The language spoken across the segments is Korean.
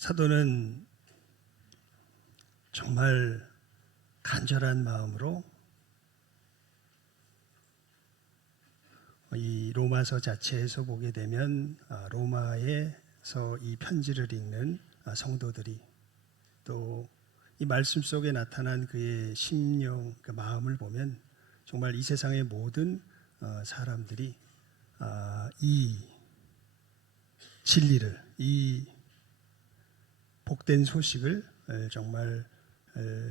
사도는 정말 간절한 마음으로 이 로마서 자체에서 보게 되면 로마에서 이 편지를 읽는 성도들이 또 이 말씀 속에 나타난 그의 심령, 그 마음을 보면 정말 이 세상의 모든 사람들이 이 진리를, 이 복된 소식을 정말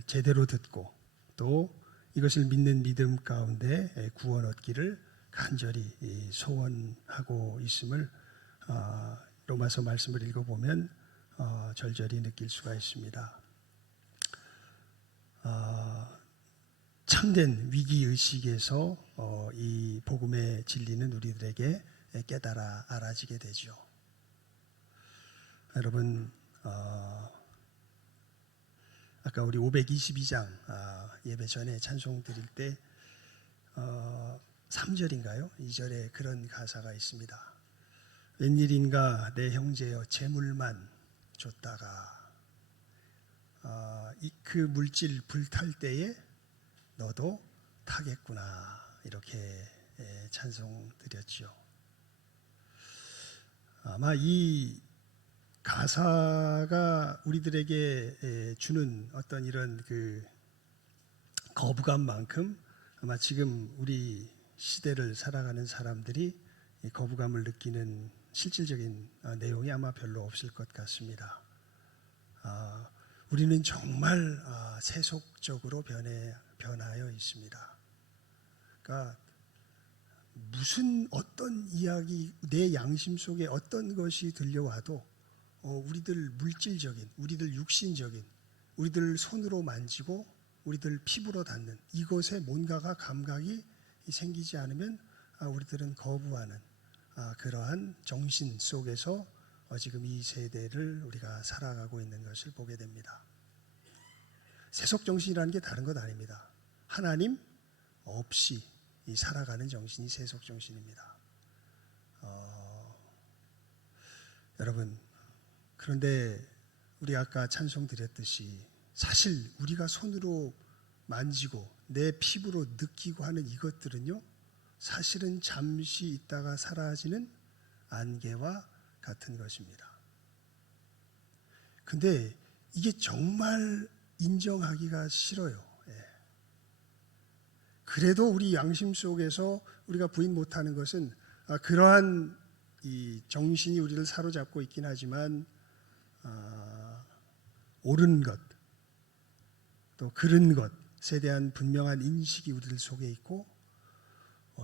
제대로 듣고 또 이것을 믿는 믿음 가운데 구원 얻기를 간절히 소원하고 있음을 로마서 말씀을 읽어보면 절절히 느낄 수가 있습니다. 참된 위기의식에서 이 복음의 진리는 우리들에게 깨달아 알아지게 되죠. 여러분, 아까 우리 522장 예배 전에 찬송 드릴 때 3절인가요? 2절에 그런 가사가 있습니다. 웬일인가 내 형제여 재물만 줬다가 그 물질 불탈 때에 너도 타겠구나, 이렇게 찬송 드렸죠. 아마 이 가사가 우리들에게 주는 어떤 이런 그 거부감만큼 아마 지금 우리 시대를 살아가는 사람들이 이 거부감을 느끼는 실질적인 내용이 아마 별로 없을 것 같습니다. 우리는 정말 세속적으로 변하여 있습니다. 그러니까 무슨 어떤 이야기, 내 양심 속에 어떤 것이 들려와도 우리들 물질적인, 우리들 육신적인, 우리들 손으로 만지고 우리들 피부로 닿는 이것에 뭔가가 감각이 생기지 않으면 우리들은 거부하는 그러한 정신 속에서 지금 이 세대를 우리가 살아가고 있는 것을 보게 됩니다. 세속 정신이라는 게 다른 것 아닙니다. 하나님 없이 살아가는 정신이 세속 정신입니다. 여러분, 그런데 우리 아까 찬송 드렸듯이 사실 우리가 손으로 만지고 내 피부로 느끼고 하는 이것들은요, 사실은 잠시 있다가 사라지는 안개와 같은 것입니다. 근데 이게 정말 인정하기가 싫어요. 그래도 우리 양심 속에서 우리가 부인 못하는 것은 그러한 이 정신이 우리를 사로잡고 있긴 하지만 옳은 것, 또 그른 것에 대한 분명한 인식이 우리들 속에 있고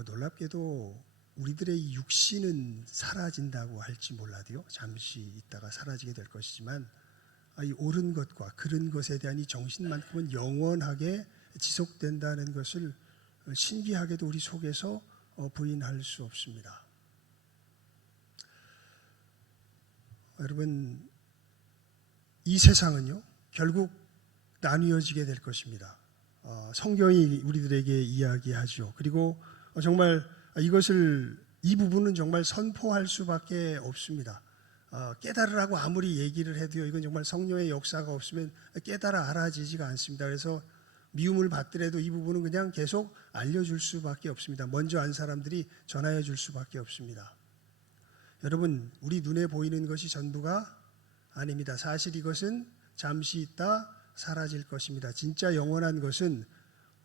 놀랍게도 우리들의 육신은 사라진다고 할지 몰라도요, 잠시 있다가 사라지게 될 것이지만 이 옳은 것과 그른 것에 대한 이 정신만큼은 영원하게 지속된다는 것을 신기하게도 우리 속에서 부인할 수 없습니다. 여러분, 이 세상은요 결국 나뉘어지게 될 것입니다. 성경이 우리들에게 이야기하죠. 그리고 정말 이 부분은 정말 선포할 수밖에 없습니다. 깨달으라고 아무리 얘기를 해도요, 이건 정말 성령의 역사가 없으면 깨달아 알아지지가 않습니다. 그래서 미움을 받더라도 이 부분은 그냥 계속 알려줄 수밖에 없습니다. 먼저 안 사람들이 전하여 줄 수밖에 없습니다. 여러분, 우리 눈에 보이는 것이 전부가 아닙니다. 사실 이것은 잠시 있다 사라질 것입니다. 진짜 영원한 것은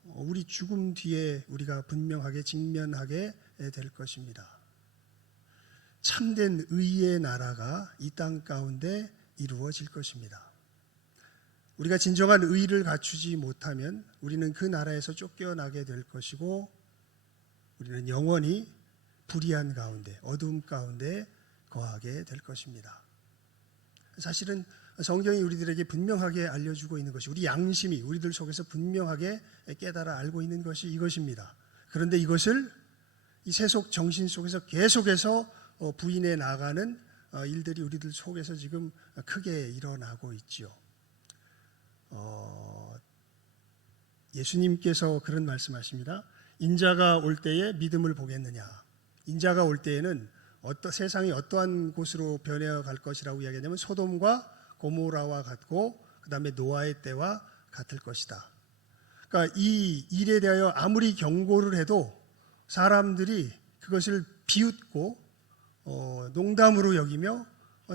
우리 죽음 뒤에 우리가 분명하게 직면하게 될 것입니다. 참된 의의 나라가 이 땅 가운데 이루어질 것입니다. 우리가 진정한 의를 갖추지 못하면 우리는 그 나라에서 쫓겨나게 될 것이고 우리는 영원히 불의한 가운데, 어두움 가운데 거하게 될 것입니다. 사실은 성경이 우리들에게 분명하게 알려주고 있는 것이, 우리 양심이 우리들 속에서 분명하게 깨달아 알고 있는 것이 이것입니다. 그런데 이것을 이 세속 정신 속에서 계속해서 부인해 나가는 일들이 우리들 속에서 지금 크게 일어나고 있죠. 예수님께서 그런 말씀하십니다. 인자가 올 때에 믿음을 보겠느냐. 인자가 올 때에는 세상이 어떠한 곳으로 변해갈 것이라고 이야기하냐면 소돔과 고모라와 같고 그다음에 노아의 때와 같을 것이다. 그러니까 이 일에 대하여 아무리 경고를 해도 사람들이 그것을 비웃고 농담으로 여기며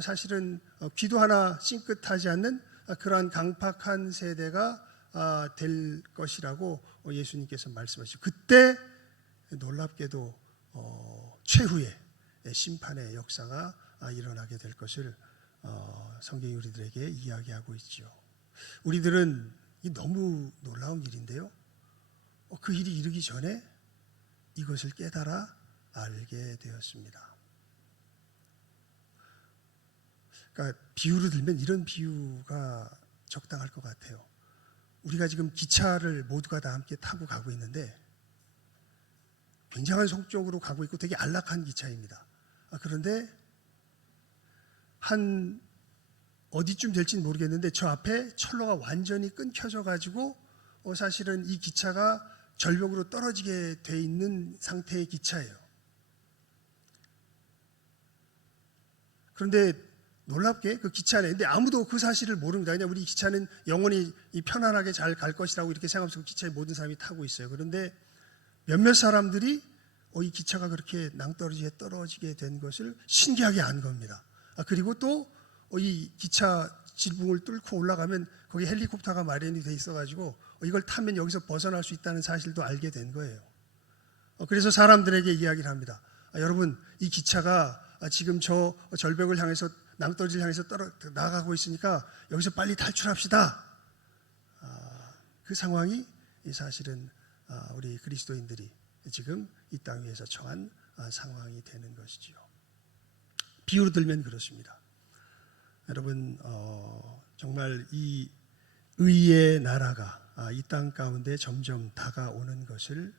사실은 귀도 하나 싱긋하지 않는 그러한 강팍한 세대가 될 것이라고 예수님께서 말씀하시고, 그때 놀랍게도 최후의 심판의 역사가 일어나게 될 것을 성경이 우리들에게 이야기하고 있죠. 우리들은 이 너무 놀라운 일인데요, 그 일이 이르기 전에 이것을 깨달아 알게 되었습니다. 그러니까 비유를 들면 이런 비유가 적당할 것 같아요. 우리가 지금 기차를 모두가 다 함께 타고 가고 있는데 굉장한 속력으로 가고 있고 되게 안락한 기차입니다. 그런데 한 어디쯤 될지는 모르겠는데 저 앞에 철로가 완전히 끊겨져 가지고 사실은 이 기차가 절벽으로 떨어지게 돼 있는 상태의 기차예요. 그런데 놀랍게 그 기차 안에, 근데 아무도 그 사실을 모릅니다. 그냥 우리 기차는 영원히 편안하게 잘 갈 것이라고 이렇게 생각하면서 그 기차에 모든 사람이 타고 있어요. 그런데 몇몇 사람들이 이 기차가 그렇게 낭떠러지에 떨어지게 된 것을 신기하게 안 겁니다. 그리고 또 이 기차 지붕을 뚫고 올라가면 거기 헬리콥터가 마련이 돼 있어가지고 이걸 타면 여기서 벗어날 수 있다는 사실도 알게 된 거예요. 그래서 사람들에게 이야기를 합니다. 여러분, 이 기차가 지금 저 절벽을 향해서 낭떠러지를 향해서 나아가고 있으니까 여기서 빨리 탈출합시다. 그 상황이 사실은 우리 그리스도인들이 지금 이 땅 위에서 처한 상황이 되는 것이지요. 비유로 들면 그렇습니다. 여러분, 정말 이 의의 나라가 이 땅 가운데 점점 다가오는 것을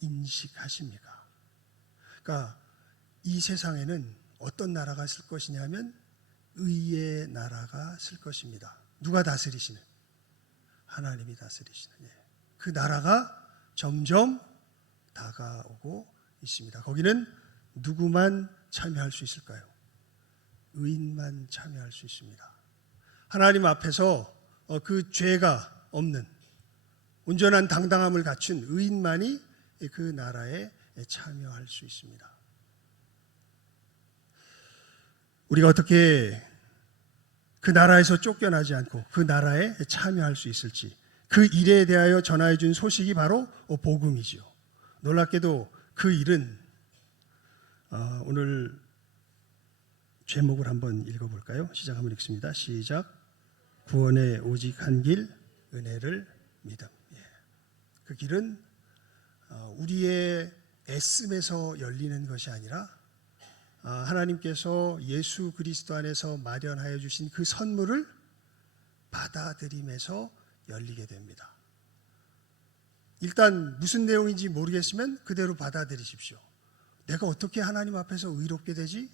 인식하십니까? 그러니까 이 세상에는 어떤 나라가 쓸 것이냐면 의의 나라가 쓸 것입니다. 누가 다스리시는? 하나님이 다스리시는. 그 나라가 점점 다가오고 있습니다. 거기는 누구만 참여할 수 있을까요? 의인만 참여할 수 있습니다. 하나님 앞에서 그 죄가 없는 온전한 당당함을 갖춘 의인만이 그 나라에 참여할 수 있습니다. 우리가 어떻게 그 나라에서 쫓겨나지 않고 그 나라에 참여할 수 있을지, 그 일에 대하여 전하여 준 소식이 바로 복음이지요. 놀랍게도 그 일은 오늘 제목을 한번 읽어볼까요? 시작 한번 읽습니다. 시작. 구원의 오직 한 길, 은혜를 믿음. 그 길은 우리의 애씀에서 열리는 것이 아니라 하나님께서 예수 그리스도 안에서 마련하여 주신 그 선물을 받아들임에서 열리게 됩니다. 일단 무슨 내용인지 모르겠으면 그대로 받아들이십시오. 내가 어떻게 하나님 앞에서 의롭게 되지?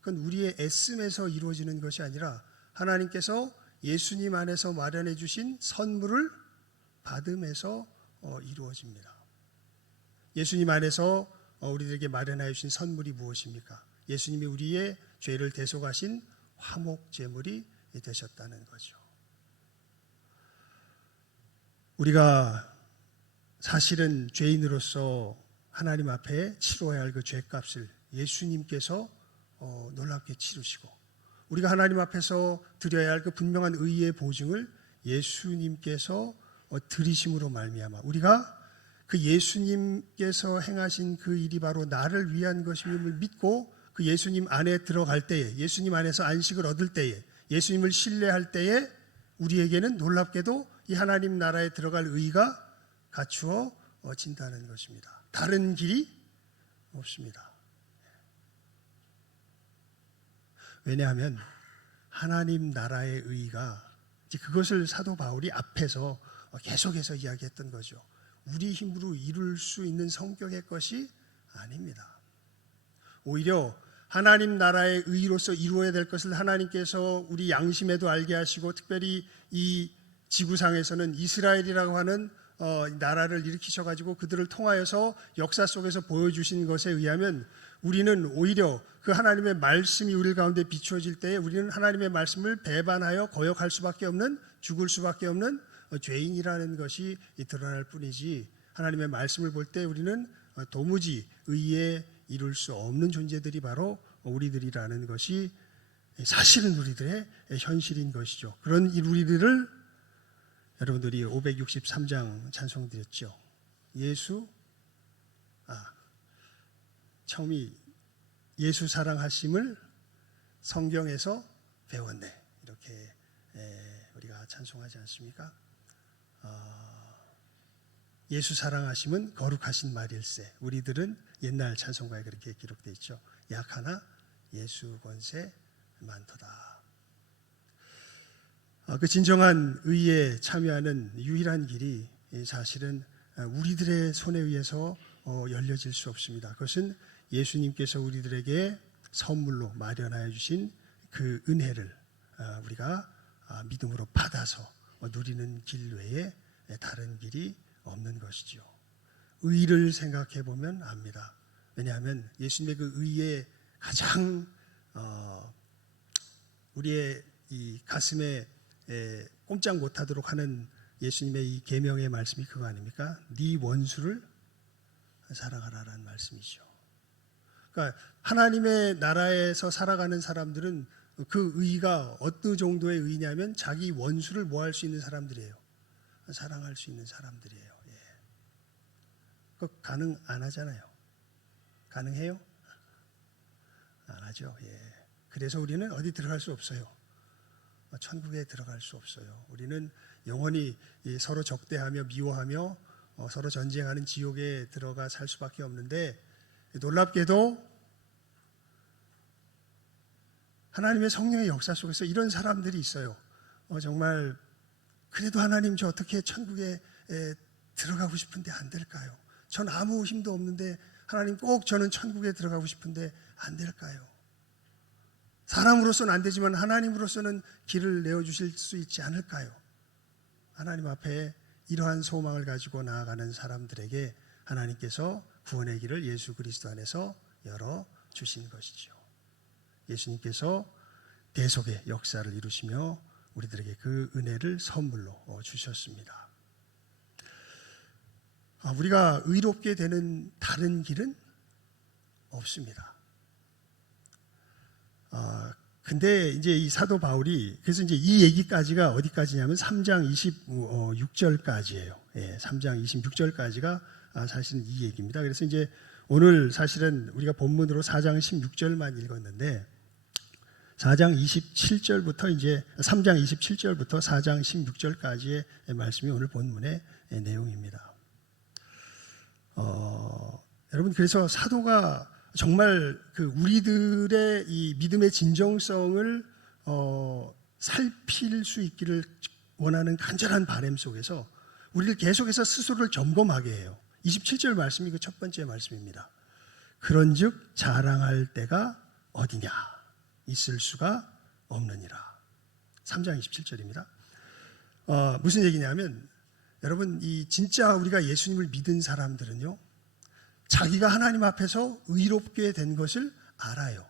그건 우리의 애씀에서 이루어지는 것이 아니라 하나님께서 예수님 안에서 마련해 주신 선물을 받음에서 이루어집니다. 예수님 안에서 우리들에게 마련하여 주신 선물이 무엇입니까? 예수님이 우리의 죄를 대속하신 화목 제물이 되셨다는 거죠. 우리가 사실은 죄인으로서 하나님 앞에 치러야 할 그 죄값을 예수님께서 놀랍게 치르시고, 우리가 하나님 앞에서 드려야 할 그 분명한 의의 보증을 예수님께서 드리심으로 말미암아 우리가 그 예수님께서 행하신 그 일이 바로 나를 위한 것임을 믿고 그 예수님 안에 들어갈 때에, 예수님 안에서 안식을 얻을 때에, 예수님을 신뢰할 때에 우리에게는 놀랍게도 이 하나님 나라에 들어갈 의가 갖추어진다는 것입니다. 다른 길이 없습니다. 왜냐하면 하나님 나라의 의가, 그것을 사도 바울이 앞에서 계속해서 이야기했던 거죠. 우리 힘으로 이룰 수 있는 성격의 것이 아닙니다. 오히려 하나님 나라의 의로서 이루어야 될 것을 하나님께서 우리 양심에도 알게 하시고, 특별히 이 지구상에서는 이스라엘이라고 하는 나라를 일으키셔가지고 그들을 통하여서 역사 속에서 보여주신 것에 의하면 우리는 오히려 그 하나님의 말씀이 우리 가운데 비추어질 때에 우리는 하나님의 말씀을 배반하여 거역할 수밖에 없는, 죽을 수밖에 없는 죄인이라는 것이 드러날 뿐이지, 하나님의 말씀을 볼 때 우리는 도무지 의에 이룰 수 없는 존재들이 바로 우리들이라는 것이 사실은 우리들의 현실인 것이죠. 그런 우리들을 여러분들이 563장 찬송 드렸죠. 처음이 예수 사랑하심을 성경에서 배웠네, 이렇게 우리가 찬송하지 않습니까? 예수 사랑하심은 거룩하신 말일세. 우리들은 옛날 찬송가에 그렇게 기록되어 있죠. 약하나 예수 권세 많도다. 그 진정한 의에 참여하는 유일한 길이 사실은 우리들의 손에 의해서 열려질 수 없습니다. 그것은 예수님께서 우리들에게 선물로 마련하여 주신 그 은혜를 우리가 믿음으로 받아서 누리는 길 외에 다른 길이 없는 것이죠. 의를 생각해 보면 압니다. 왜냐하면 예수님의 그 의에 가장 우리의 이 가슴에 꼼짝 못하도록 하는 예수님의 이 계명의 말씀이 그거 아닙니까? 네 원수를 사랑하라라는 말씀이죠. 그러니까 하나님의 나라에서 살아가는 사람들은 그 의가 어느 정도의 의냐면 자기 원수를 뭐 할 수 있는 사람들이에요. 사랑할 수 있는 사람들이에요. 그거 가능 안 하잖아요. 가능해요? 안 하죠. 그래서 우리는 어디 들어갈 수 없어요. 천국에 들어갈 수 없어요. 우리는 영원히 서로 적대하며 미워하며 서로 전쟁하는 지옥에 들어가 살 수밖에 없는데, 놀랍게도 하나님의 성령의 역사 속에서 이런 사람들이 있어요. 정말 그래도 하나님, 저 어떻게 천국에 들어가고 싶은데 안 될까요? 전 아무 힘도 없는데 하나님, 꼭 저는 천국에 들어가고 싶은데 안 될까요? 사람으로서는 안 되지만 하나님으로서는 길을 내어주실 수 있지 않을까요? 하나님 앞에 이러한 소망을 가지고 나아가는 사람들에게 하나님께서 구원의 길을 예수 그리스도 안에서 열어주신 것이죠. 예수님께서 대속의 역사를 이루시며 우리들에게 그 은혜를 선물로 주셨습니다. 우리가 의롭게 되는 다른 길은 없습니다. 근데 이제 이 사도 바울이, 그래서 이제 이 얘기까지가 어디까지냐면 3장 26절까지예요. 3장 26절까지가 사실은 이 얘기입니다. 그래서 이제 오늘 사실은 우리가 본문으로 4장 16절만 읽었는데 4장 27절부터 이제 3장 27절부터 4장 16절까지의 말씀이 오늘 본문의 내용입니다. 여러분, 그래서 사도가 정말 그 우리들의 이 믿음의 진정성을 살필 수 있기를 원하는 간절한 바람 속에서 우리를 계속해서 스스로를 점검하게 해요. 27절 말씀이 그 첫 번째 말씀입니다. 그런즉 자랑할 때가 어디냐, 있을 수가 없느니라. 3장 27절입니다. 무슨 얘기냐면, 여러분, 이 진짜 우리가 예수님을 믿은 사람들은요, 자기가 하나님 앞에서 의롭게 된 것을 알아요.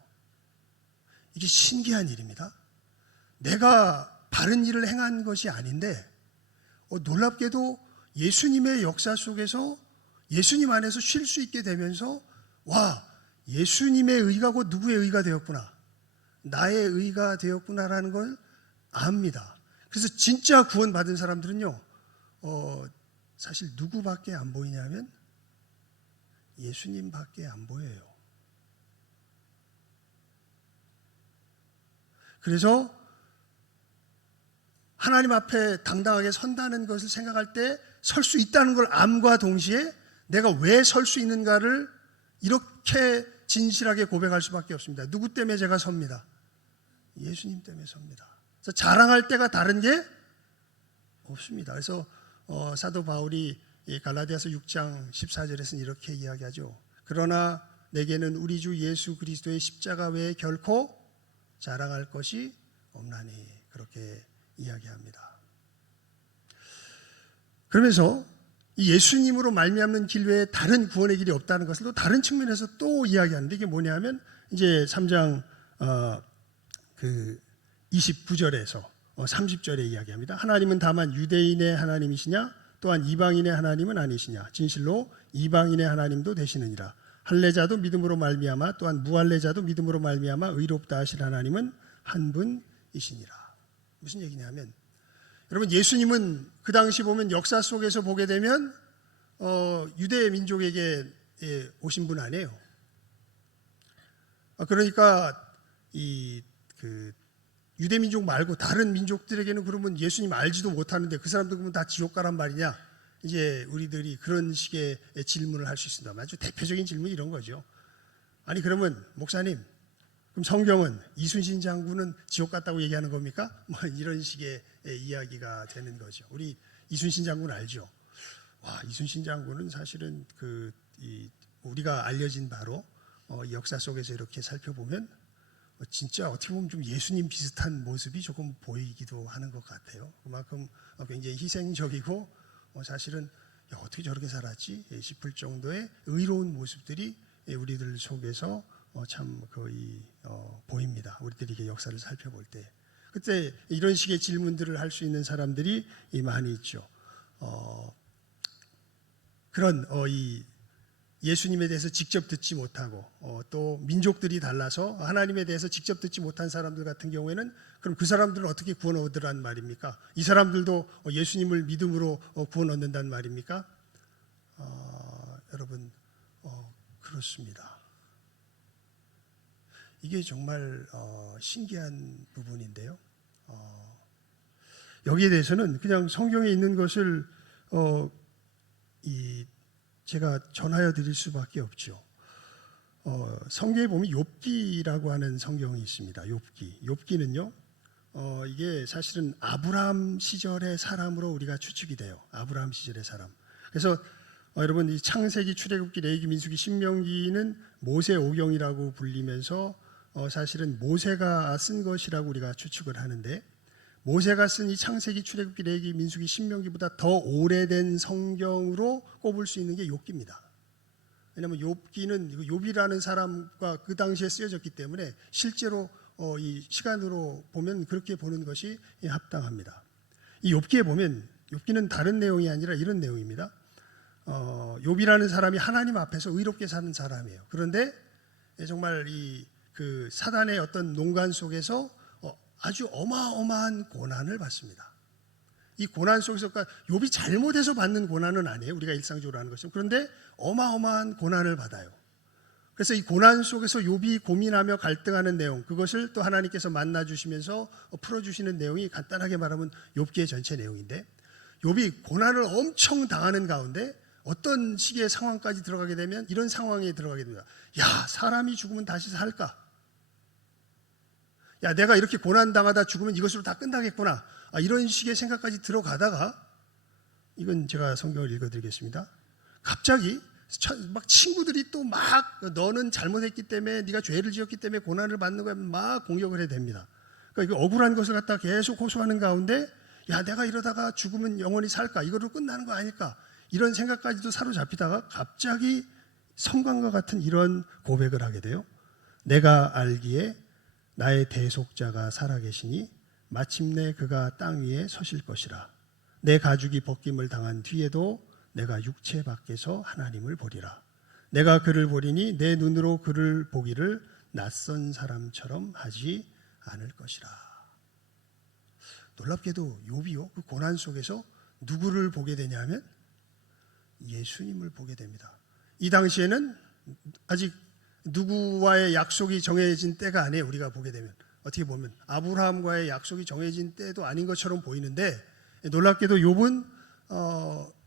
이게 신기한 일입니다. 내가 바른 일을 행한 것이 아닌데 놀랍게도 예수님의 역사 속에서 예수님 안에서 쉴 수 있게 되면서, 와, 예수님의 의가 곧 누구의 의가 되었구나, 나의 의가 되었구나라는 걸 압니다. 그래서 진짜 구원받은 사람들은요, 사실 누구밖에 안 보이냐면 예수님밖에 안 보여요. 그래서 하나님 앞에 당당하게 선다는 것을 생각할 때 설 수 있다는 걸 암과 동시에 내가 왜 설 수 있는가를 이렇게 진실하게 고백할 수밖에 없습니다. 누구 때문에 제가 섭니다? 예수님 때문에 섭니다. 그래서 자랑할 때가 다른 게 없습니다. 그래서 사도 바울이 갈라디아서 6장 14절에서는 이렇게 이야기하죠. 그러나 내게는 우리 주 예수 그리스도의 십자가 외에 결코 자랑할 것이 없나니, 그렇게 이야기합니다. 그러면서 이 예수님으로 말미암는 길 외에 다른 구원의 길이 없다는 것을 또 다른 측면에서 또 이야기하는데, 이게 뭐냐면 이제 3장 29절에서 30절에 이야기합니다. 하나님은 다만 유대인의 하나님이시냐 또한 이방인의 하나님은 아니시냐, 진실로 이방인의 하나님도 되시느니라. 할례자도 믿음으로 말미암아 또한 무할례자도 믿음으로 말미암아 의롭다 하실 하나님은 한 분이시니라. 무슨 얘기냐면, 여러분, 예수님은 그 당시 보면 역사 속에서 보게 되면 유대 민족에게 오신 분 아니에요. 그러니까 유대 민족 말고 다른 민족들에게는 그러면 예수님 알지도 못하는데 그 사람들 그러면 다 지옥 가란 말이냐? 이제 우리들이 그런 식의 질문을 할 수 있습니다. 아주 대표적인 질문이 이런 거죠. 아니, 그러면 목사님, 그럼 성경은 이순신 장군은 지옥 갔다고 얘기하는 겁니까? 뭐 이런 식의 이야기가 되는 거죠. 우리 이순신 장군 알죠? 와, 이순신 장군은 사실은 우리가 알려진 바로 역사 속에서 이렇게 살펴보면 진짜 어떻게 보면 좀 예수님 비슷한 모습이 조금 보이기도 하는 것 같아요. 그만큼 굉장히 희생적이고 사실은 어떻게 저렇게 살았지 싶을 정도의 의로운 모습들이 우리들 속에서 참 거의 보입니다. 우리들이 이게 역사를 살펴볼 때 그때 이런 식의 질문들을 할 수 있는 사람들이 많이 있죠. 그런 이 예수님에 대해서 직접 듣지 못하고 또 민족들이 달라서 하나님에 대해서 직접 듣지 못한 사람들 같은 경우에는 그럼 그 사람들은 어떻게 구원 얻으란 말입니까? 이 사람들도 예수님을 믿음으로 구원 얻는단 말입니까? 여러분, 그렇습니다. 이게 정말 신기한 부분인데요. 여기에 대해서는 그냥 성경에 있는 것을 제가 전하여 드릴 수밖에 없죠. 성경에 보면 욥기라고 하는 성경이 있습니다. 욥기는요, 이게 사실은 아브라함 시절의 사람으로 우리가 추측이 돼요. 아브라함 시절의 사람. 그래서 여러분, 이 창세기, 출애굽기, 레위기, 민수기, 신명기는 모세 오경이라고 불리면서 사실은 모세가 쓴 것이라고 우리가 추측을 하는데, 모세가 쓴 이 창세기, 출애굽기, 레위기, 민수기, 신명기보다 더 오래된 성경으로 꼽을 수 있는 게 욥기입니다. 왜냐하면 욥기는 욥이라는 사람과 그 당시에 쓰여졌기 때문에 실제로 이 시간으로 보면 그렇게 보는 것이 합당합니다. 이 욥기에 보면 욥기는 다른 내용이 아니라 이런 내용입니다. 욥이라는 사람이 하나님 앞에서 의롭게 사는 사람이에요. 그런데 정말 그 사단의 어떤 농간 속에서 아주 어마어마한 고난을 받습니다. 이 고난 속에서 욥이 잘못해서 받는 고난은 아니에요. 우리가 일상적으로 하는 것은. 그런데 어마어마한 고난을 받아요. 그래서 이 고난 속에서 욥이 고민하며 갈등하는 내용, 그것을 또 하나님께서 만나주시면서 풀어주시는 내용이 간단하게 말하면 욥기의 전체 내용인데, 욥이 고난을 엄청 당하는 가운데 어떤 식의 상황까지 들어가게 되면 이런 상황에 들어가게 됩니다. 야, 사람이 죽으면 다시 살까? 야, 내가 이렇게 고난당하다 죽으면 이것으로 다 끝나겠구나. 이런 식의 생각까지 들어가다가, 이건 제가 성경을 읽어드리겠습니다. 갑자기 막 친구들이 또 막 너는 잘못했기 때문에, 네가 죄를 지었기 때문에 고난을 받는 거야, 막 공격을 해야 됩니다. 그러니까 억울한 것을 갖다 계속 호소하는 가운데, 야, 내가 이러다가 죽으면 영원히 살까? 이거로 끝나는 거 아닐까? 이런 생각까지도 사로잡히다가 갑자기 성광과 같은 이런 고백을 하게 돼요. 내가 알기에 나의 대속자가 살아계시니 마침내 그가 땅 위에 서실 것이라. 내 가죽이 벗김을 당한 뒤에도 내가 육체 밖에서 하나님을 보리라. 내가 그를 보리니 내 눈으로 그를 보기를 낯선 사람처럼 하지 않을 것이라. 놀랍게도 욥이요, 그 고난 속에서 누구를 보게 되냐면 예수님을 보게 됩니다. 이 당시에는 아직 누구와의 약속이 정해진 때가 아니에요. 우리가 보게 되면 어떻게 보면 아브라함과의 약속이 정해진 때도 아닌 것처럼 보이는데, 놀랍게도 욥은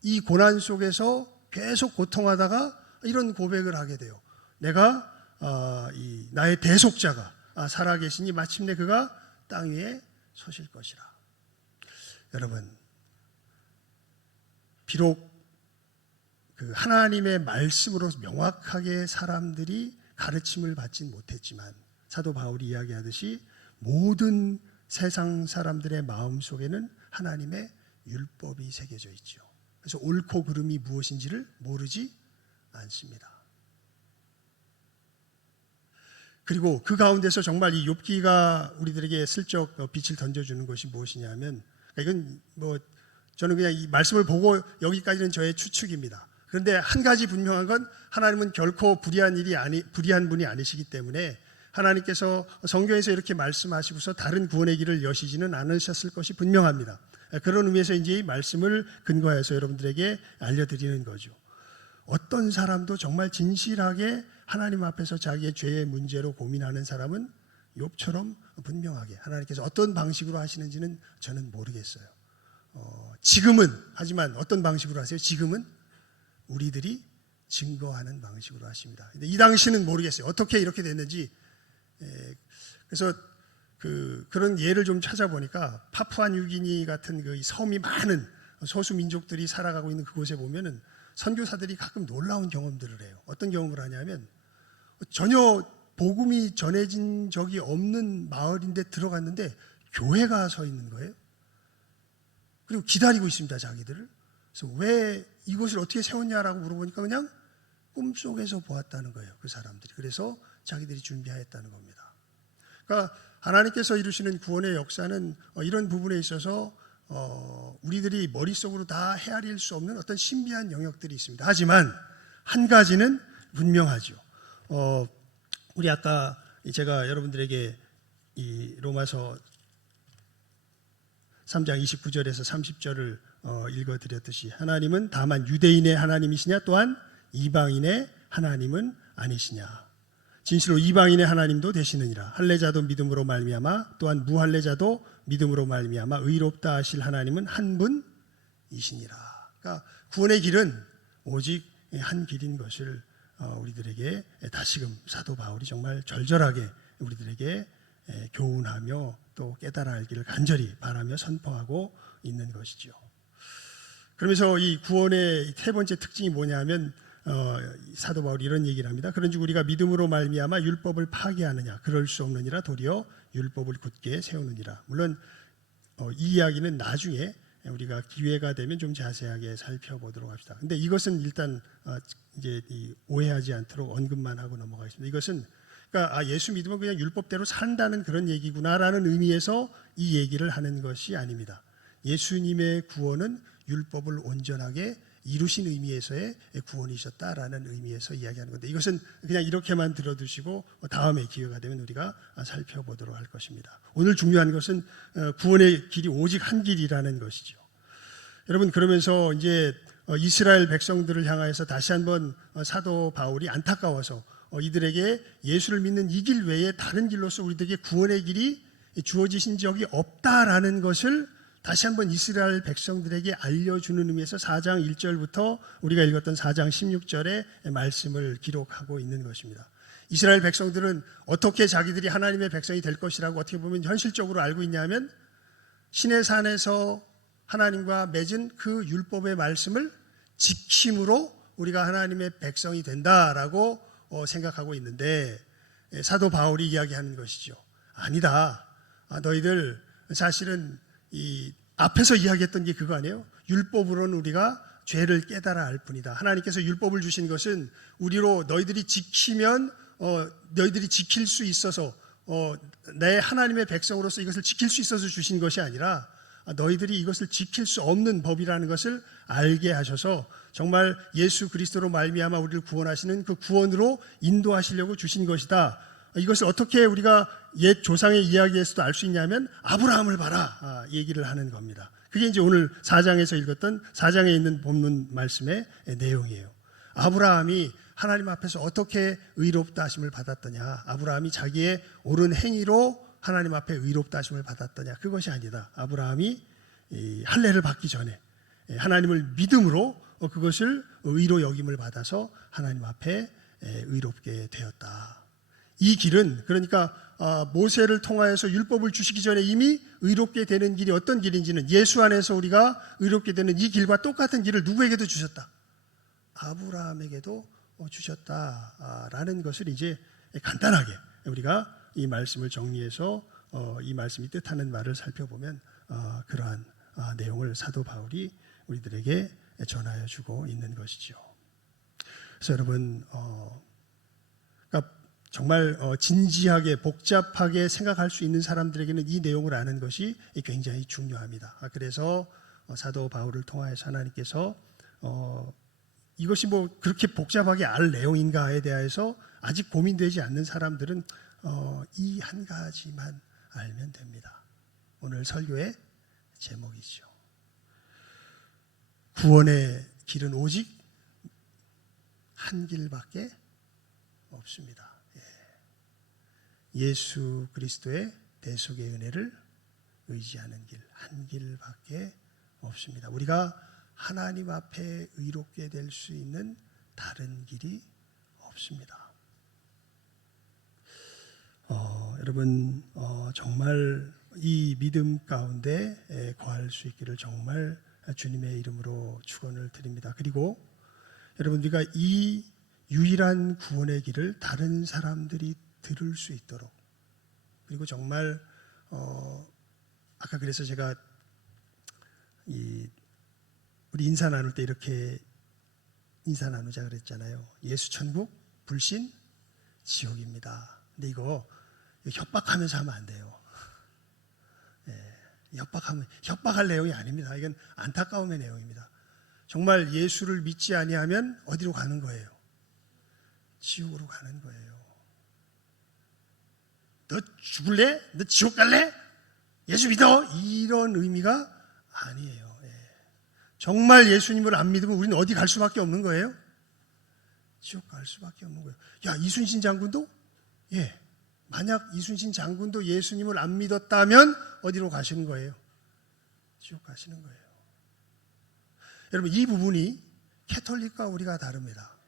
이 고난 속에서 계속 고통하다가 이런 고백을 하게 돼요. 내가 나의 대속자가 살아계시니 마침내 그가 땅 위에 서실 것이라. 여러분, 비록 그 하나님의 말씀으로 명확하게 사람들이 가르침을 받지 못했지만, 사도 바울이 이야기하듯이 모든 세상 사람들의 마음 속에는 하나님의 율법이 새겨져 있죠. 그래서 옳고 그름이 무엇인지를 모르지 않습니다. 그리고 그 가운데서 정말 이 욥기가 우리들에게 슬쩍 빛을 던져주는 것이 무엇이냐면, 이건 저는 그냥 이 말씀을 보고 여기까지는 저의 추측입니다. 그런데 한 가지 분명한 건 하나님은 결코 불의한 분이 아니시기 때문에 하나님께서 성경에서 이렇게 말씀하시고서 다른 구원의 길을 여시지는 않으셨을 것이 분명합니다. 그런 의미에서 이제 이 말씀을 근거해서 여러분들에게 알려드리는 거죠. 어떤 사람도 정말 진실하게 하나님 앞에서 자기의 죄의 문제로 고민하는 사람은 욥처럼 분명하게 하나님께서 어떤 방식으로 하시는지는 저는 모르겠어요. 지금은, 하지만 어떤 방식으로 하세요? 지금은 우리들이 증거하는 방식으로 하십니다. 근데 이 당시는 모르겠어요. 어떻게 이렇게 됐는지. 그래서 그런 예를 좀 찾아보니까 파푸아뉴기니 같은 그 섬이 많은 소수 민족들이 살아가고 있는 그곳에 보면은 선교사들이 가끔 놀라운 경험들을 해요. 어떤 경험을 하냐면, 전혀 복음이 전해진 적이 없는 마을인데 들어갔는데 교회가 서 있는 거예요. 그리고 기다리고 있습니다, 자기들을. 그래서 왜 이것을 어떻게 세웠냐라고 물어보니까 그냥 꿈속에서 보았다는 거예요, 그 사람들이. 그래서 자기들이 준비하였다는 겁니다. 그러니까 하나님께서 이루시는 구원의 역사는 이런 부분에 있어서 우리들이 머릿속으로 다 헤아릴 수 없는 어떤 신비한 영역들이 있습니다. 하지만 한 가지는 분명하죠. 우리 아까 제가 여러분들에게 이 로마서 3장 29절에서 30절을 읽어드렸듯이 하나님은 다만 유대인의 하나님이시냐 또한 이방인의 하나님은 아니시냐. 진실로 이방인의 하나님도 되시느니라. 할례자도 믿음으로 말미암아 또한 무할례자도 믿음으로 말미암아 의롭다 하실 하나님은 한 분이시니라. 그러니까 구원의 길은 오직 한 길인 것을 우리들에게 다시금 사도 바울이 정말 절절하게 우리들에게 교훈하며 또 깨달아 알기를 간절히 바라며 선포하고 있는 것이죠. 그러면서 이 구원의 세 번째 특징이 뭐냐면 사도 바울이 이런 얘기를 합니다. 그런즉 우리가 믿음으로 말미암아 율법을 파괴하느냐? 그럴 수 없느니라. 도리어 율법을 굳게 세우느니라. 물론 이 이야기는 나중에 우리가 기회가 되면 좀 자세하게 살펴보도록 합시다. 근데 이것은 일단 이제 오해하지 않도록 언급만 하고 넘어가겠습니다. 이것은 그러니까 예수 믿으면 그냥 율법대로 산다는 그런 얘기구나라는 의미에서 이 얘기를 하는 것이 아닙니다. 예수님의 구원은 율법을 온전하게 이루신 의미에서의 구원이셨다라는 의미에서 이야기하는 건데, 이것은 그냥 이렇게만 들어두시고 다음에 기회가 되면 우리가 살펴보도록 할 것입니다. 오늘 중요한 것은 구원의 길이 오직 한 길이라는 것이죠. 여러분, 그러면서 이제 이스라엘 백성들을 향하여서 다시 한번 사도 바울이 안타까워서 이들에게 예수를 믿는 이 길 외에 다른 길로서 우리들에게 구원의 길이 주어지신 적이 없다라는 것을 다시 한번 이스라엘 백성들에게 알려주는 의미에서 4장 1절부터 우리가 읽었던 4장 16절의 말씀을 기록하고 있는 것입니다. 이스라엘 백성들은 어떻게 자기들이 하나님의 백성이 될 것이라고 어떻게 보면 현실적으로 알고 있냐면, 시내산에서 하나님과 맺은 그 율법의 말씀을 지킴으로 우리가 하나님의 백성이 된다라고 생각하고 있는데, 사도 바울이 이야기하는 것이죠. 아니다. 너희들 사실은 이 앞에서 이야기했던 게 그거 아니에요? 율법으로는 우리가 죄를 깨달아 알 뿐이다. 하나님께서 율법을 주신 것은 우리로 너희들이 지키면 너희들이 지킬 수 있어서 내 하나님의 백성으로서 이것을 지킬 수 있어서 주신 것이 아니라 너희들이 이것을 지킬 수 없는 법이라는 것을 알게 하셔서 정말 예수 그리스도로 말미암아 우리를 구원하시는 그 구원으로 인도하시려고 주신 것이다. 이것을 어떻게 우리가 옛 조상의 이야기에서도 알 수 있냐면 아브라함을 봐라 얘기를 하는 겁니다. 그게 이제 오늘 4장에서 읽었던 4장에 있는 본문 말씀의 내용이에요. 아브라함이 하나님 앞에서 어떻게 의롭다 하심을 받았더냐? 아브라함이 자기의 옳은 행위로 하나님 앞에 의롭다 하심을 받았더냐? 그것이 아니다. 아브라함이 할례를 받기 전에 하나님을 믿음으로 그것을 의로 여김을 받아서 하나님 앞에 의롭게 되었다. 이 길은 그러니까 모세를 통하여서 율법을 주시기 전에 이미 의롭게 되는 길이 어떤 길인지는 예수 안에서 우리가 의롭게 되는 이 길과 똑같은 길을 누구에게도 주셨다. 아브라함에게도 주셨다라는 것을 이제 간단하게 우리가 이 말씀을 정리해서 이 말씀이 뜻하는 말을 살펴보면 그러한 내용을 사도 바울이 우리들에게 전하여 주고 있는 것이죠. 그래서 여러분 그러니까 정말 진지하게 복잡하게 생각할 수 있는 사람들에게는 이 내용을 아는 것이 굉장히 중요합니다. 그래서 사도 바울을 통하여서 하나님께서 이것이 뭐 그렇게 복잡하게 알 내용인가에 대해서 아직 고민되지 않는 사람들은 이 한 가지만 알면 됩니다. 오늘 설교의 제목이죠. 구원의 길은 오직 한 길밖에 없습니다. 예수 그리스도의 대속의 은혜를 의지하는 길, 한 길밖에 없습니다. 우리가 하나님 앞에 의롭게 될 수 있는 다른 길이 없습니다. 여러분 정말 이 믿음 가운데 거할 수 있기를 정말 주님의 이름으로 축원을 드립니다. 그리고 여러분 우리가 이 유일한 구원의 길을 다른 사람들이 들을 수 있도록, 그리고 정말 아까 그래서 제가 우리 인사 나눌 때 이렇게 인사 나누자 그랬잖아요. 예수 천국, 불신 지옥입니다. 근데 이거 협박하면서 하면 안 돼요. 협박할 내용이 아닙니다. 이건 안타까움의 내용입니다. 정말 예수를 믿지 아니하면 어디로 가는 거예요? 지옥으로 가는 거예요. 너 죽을래? 너 지옥 갈래? 예수 믿어? 이런 의미가 아니에요. 정말 예수님을 안 믿으면 우리는 어디 갈 수밖에 없는 거예요? 지옥 갈 수밖에 없는 거예요. 야, 이순신 장군도? 만약 이순신 장군도 예수님을 안 믿었다면 어디로 가시는 거예요? 지옥 가시는 거예요. 여러분 이 부분이 캐톨릭과 우리가 다릅니다.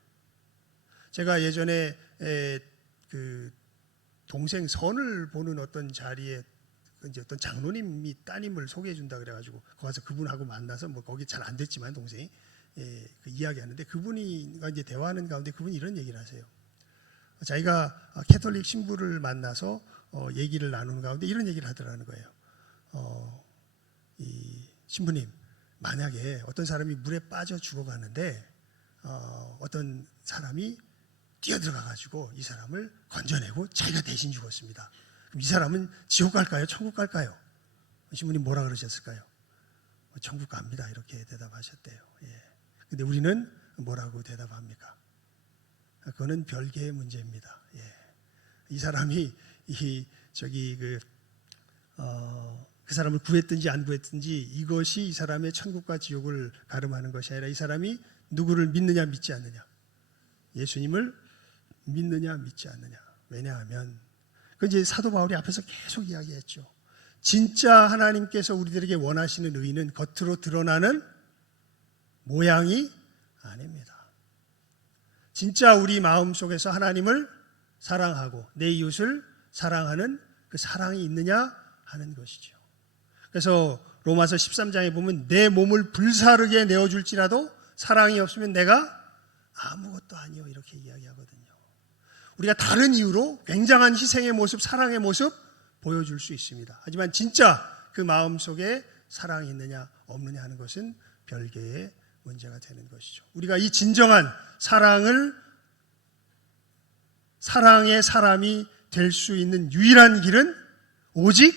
제가 예전에 그 동생 선을 보는 어떤 자리에 이제 어떤 장로님이 따님을 소개해 준다 그래가지고 거기서 그분하고 만나서 뭐 거기 잘 안 됐지만 동생이 그 이야기하는데 그분이 이제 대화하는 가운데 그분이 이런 얘기를 하세요. 자기가 캐톨릭 신부를 만나서 얘기를 나누는 가운데 이런 얘기를 하더라는 거예요. 이 신부님, 만약에 어떤 사람이 물에 빠져 죽어가는데 어떤 사람이 뛰어들어가가지고 이 사람을 건져내고 자기가 대신 죽었습니다. 그럼 이 사람은 지옥 갈까요? 천국 갈까요? 신부님 뭐라 그러셨을까요? 천국 갑니다. 이렇게 대답하셨대요. 근데 우리는 뭐라고 대답합니까? 그거는 별개의 문제입니다. 이 사람이 그 사람을 구했든지 안 구했든지 이것이 이 사람의 천국과 지옥을 가름하는 것이 아니라 이 사람이 누구를 믿느냐 믿지 않느냐, 예수님을 믿느냐 믿지 않느냐. 왜냐하면 그 이제 사도 바울이 앞에서 계속 이야기했죠. 진짜 하나님께서 우리들에게 원하시는 의는 겉으로 드러나는 모양이 아닙니다. 진짜 우리 마음속에서 하나님을 사랑하고 내 이웃을 사랑하는 그 사랑이 있느냐 하는 것이죠. 그래서 로마서 13장에 보면 내 몸을 불사르게 내어줄지라도 사랑이 없으면 내가 아무것도 아니요 이렇게 이야기하거든요. 우리가 다른 이유로 굉장한 희생의 모습, 사랑의 모습 보여줄 수 있습니다. 하지만 진짜 그 마음속에 사랑이 있느냐 없느냐 하는 것은 별개의 문제가 되는 것이죠. 우리가 이 진정한 사랑의 사람이 될 수 있는 유일한 길은 오직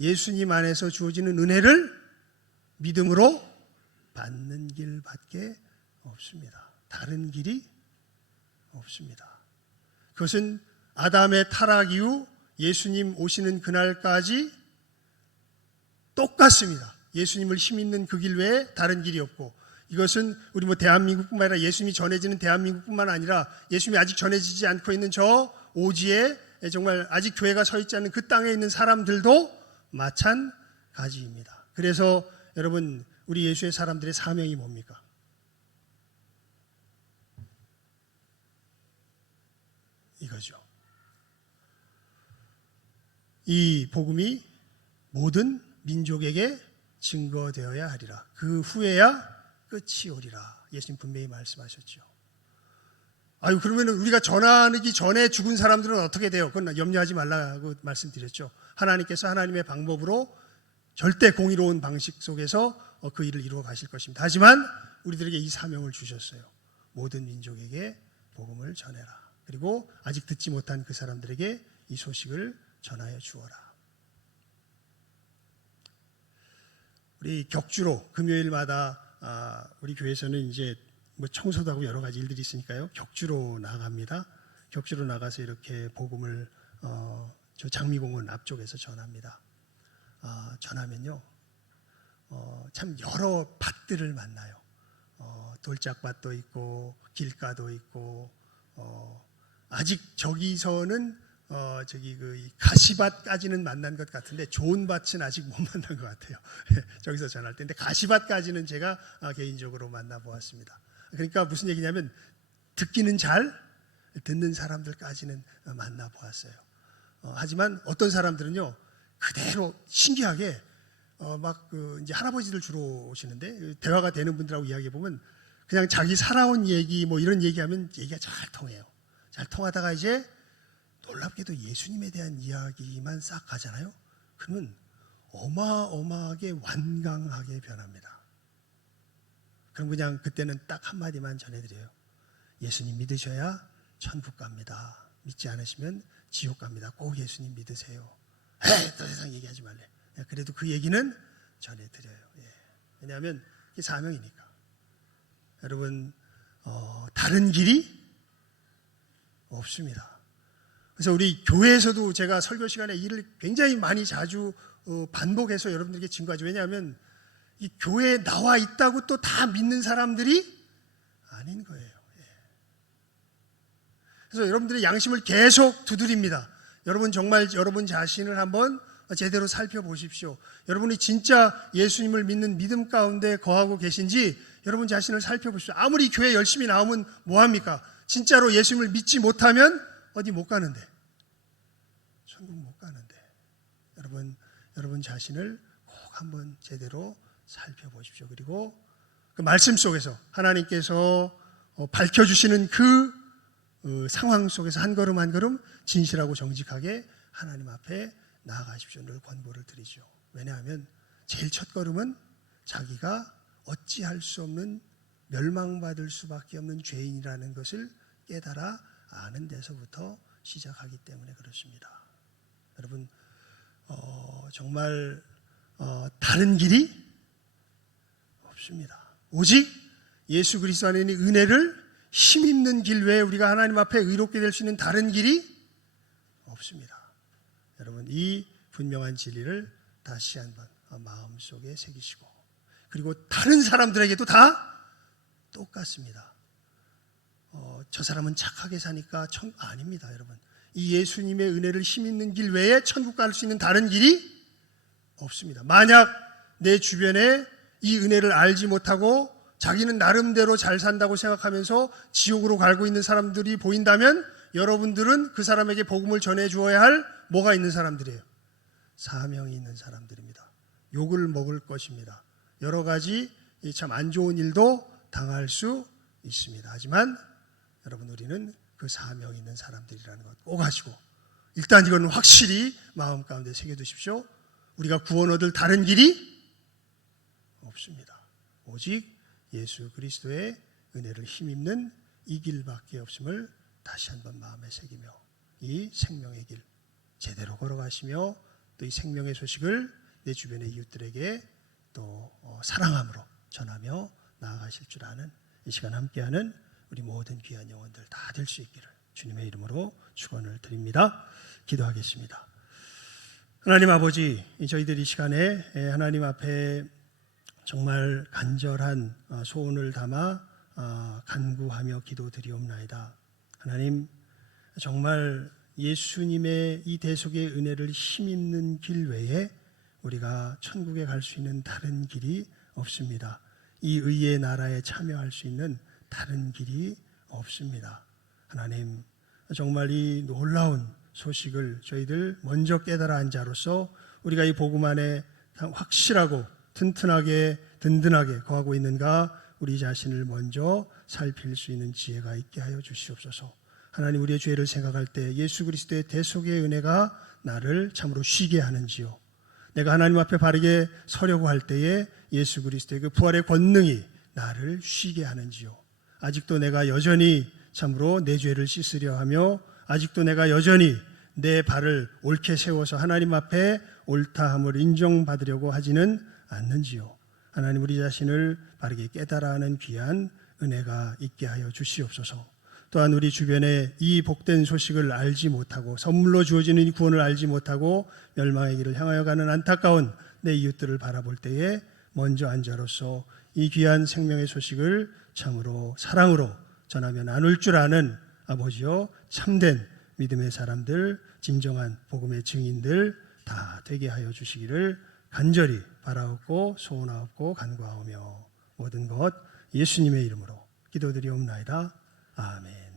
예수님 안에서 주어지는 은혜를 믿음으로 받는 길밖에 없습니다. 다른 길이 없습니다. 그것은 아담의 타락 이후 예수님 오시는 그날까지 똑같습니다. 예수님을 힘있는 그 길 외에 다른 길이 없고, 이것은 우리 대한민국뿐만 아니라 예수님이 전해지는 대한민국뿐만 아니라 예수님이 아직 전해지지 않고 있는 저 오지에 정말 아직 교회가 서 있지 않는 그 땅에 있는 사람들도 마찬가지입니다. 그래서 여러분 우리 예수의 사람들의 사명이 뭡니까? 이거죠. 이 복음이 모든 민족에게 증거되어야 하리라. 그 후에야 끝이 오리라. 예수님 분명히 말씀하셨죠. 그러면 우리가 전하기 전에 죽은 사람들은 어떻게 돼요? 그건 염려하지 말라고 말씀드렸죠. 하나님께서 하나님의 방법으로 절대 공의로운 방식 속에서 그 일을 이루어 가실 것입니다. 하지만 우리들에게 이 사명을 주셨어요. 모든 민족에게 복음을 전해라. 그리고 아직 듣지 못한 그 사람들에게 이 소식을 전하여 주어라. 우리 격주로 금요일마다 우리 교회에서는 이제 뭐 청소도 하고 여러 가지 일들이 있으니까요. 격주로 나갑니다. 격주로 나가서 이렇게 복음을 저 장미공원 앞쪽에서 전합니다. 전하면요, 참 여러 밭들을 만나요. 돌짝밭도 있고 길가도 있고 아직 저기서는 저기 그 가시밭까지는 만난 것 같은데 좋은 밭은 아직 못 만난 것 같아요. 저기서 전할 때인데 가시밭까지는 제가 개인적으로 만나보았습니다. 그러니까 무슨 얘기냐면 듣기는 잘 듣는 사람들까지는 만나보았어요. 하지만 어떤 사람들은요 그대로 신기하게 막 그 이제 할아버지들 주로 오시는데 대화가 되는 분들하고 이야기해 보면 그냥 자기 살아온 얘기 뭐 이런 얘기하면 얘기가 잘 통해요. 잘 통하다가 이제 놀랍게도 예수님에 대한 이야기만 싹 가잖아요. 그러면 어마어마하게 완강하게 변합니다. 그럼 그냥 그때는 딱 한마디만 전해드려요. 예수님 믿으셔야 천국 갑니다. 믿지 않으시면 지옥 갑니다. 꼭 예수님 믿으세요. 더 이상 얘기하지 말래. 그래도 그 얘기는 전해드려요. 왜냐하면 이게 사명이니까. 여러분 다른 길이 없습니다. 그래서 우리 교회에서도 제가 설교 시간에 일을 굉장히 많이 자주 반복해서 여러분들에게 증거하죠. 왜냐하면 이 교회에 나와 있다고 또 다 믿는 사람들이 아닌 거예요. 그래서 여러분들의 양심을 계속 두드립니다. 여러분 정말 여러분 자신을 한번 제대로 살펴보십시오. 여러분이 진짜 예수님을 믿는 믿음 가운데 거하고 계신지 여러분 자신을 살펴보십시오. 아무리 교회 열심히 나오면 뭐합니까? 진짜로 예수님을 믿지 못하면 어디 못 가는데, 천국 못 가는데, 여러분 자신을 꼭 한번 제대로 살펴보십시오. 그리고 그 말씀 속에서 하나님께서 밝혀주시는 그 상황 속에서 한 걸음 한 걸음 진실하고 정직하게 하나님 앞에 나아가십시오. 늘 권고를 드리죠. 왜냐하면 제일 첫 걸음은 자기가 어찌할 수 없는 멸망받을 수밖에 없는 죄인이라는 것을 깨달아 아는 데서부터 시작하기 때문에 그렇습니다. 여러분 정말 다른 길이 없습니다. 오직 예수 그리스도 안에 있는 은혜를 힘있는 길 외에 우리가 하나님 앞에 의롭게 될 수 있는 다른 길이 없습니다. 여러분 이 분명한 진리를 다시 한번 마음속에 새기시고 그리고 다른 사람들에게도 다 똑같습니다. 저 사람은 착하게 사니까 아닙니다. 여러분 이 예수님의 은혜를 힘있는 길 외에 천국 갈 수 있는 다른 길이 없습니다. 만약 내 주변에 이 은혜를 알지 못하고 자기는 나름대로 잘 산다고 생각하면서 지옥으로 갈고 있는 사람들이 보인다면 여러분들은 그 사람에게 복음을 전해 주어야 할 뭐가 있는 사람들이에요? 사명이 있는 사람들입니다. 욕을 먹을 것입니다. 여러 가지 참 안 좋은 일도 당할 수 있습니다. 하지만 여러분 우리는 그 사명이 있는 사람들이라는 것 꼭 아시고 일단 이건 확실히 마음 가운데 새겨두십시오. 우리가 구원 얻을 다른 길이 없습니다. 오직 예수 그리스도의 은혜를 힘입는 이 길밖에 없음을 다시 한번 마음에 새기며 이 생명의 길 제대로 걸어가시며 또 이 생명의 소식을 내 주변의 이웃들에게 또 사랑함으로 전하며 나아가실 줄 아는 이 시간 함께하는 우리 모든 귀한 영혼들 다 될 수 있기를 주님의 이름으로 축원을 드립니다. 기도하겠습니다. 하나님 아버지, 저희들 이 시간에 하나님 앞에 정말 간절한 소원을 담아 간구하며 기도드리옵나이다. 하나님 정말 예수님의 이 대속의 은혜를 힘입는 길 외에 우리가 천국에 갈 수 있는 다른 길이 없습니다. 이 의의 나라에 참여할 수 있는 다른 길이 없습니다. 하나님 정말 이 놀라운 소식을 저희들 먼저 깨달아 한 자로서 우리가 이 복음 안에 확실하고 튼튼하게 든든하게 거하고 있는가 우리 자신을 먼저 살필 수 있는 지혜가 있게 하여 주시옵소서. 하나님 우리의 죄를 생각할 때 예수 그리스도의 대속의 은혜가 나를 참으로 쉬게 하는지요. 내가 하나님 앞에 바르게 서려고 할 때에 예수 그리스도의 그 부활의 권능이 나를 쉬게 하는지요. 아직도 내가 여전히 참으로 내 죄를 씻으려 하며 아직도 내가 여전히 내 발을 옳게 세워서 하나님 앞에 옳다함을 인정받으려고 하지는 않는지요. 하나님 우리 자신을 바르게 깨달아 하는 귀한 은혜가 있게 하여 주시옵소서. 또한 우리 주변에 이 복된 소식을 알지 못하고 선물로 주어지는 이 구원을 알지 못하고 멸망의 길을 향하여 가는 안타까운 내 이웃들을 바라볼 때에 먼저 한 자로서 이 귀한 생명의 소식을 참으로 사랑으로 전하며 나눌 줄 아는 아버지여 참된 믿음의 사람들, 진정한 복음의 증인들 다 되게 하여 주시기를 간절히 바라옵고 소원하옵고 간구하오며 모든 것 예수님의 이름으로 기도드리옵나이다. 아멘.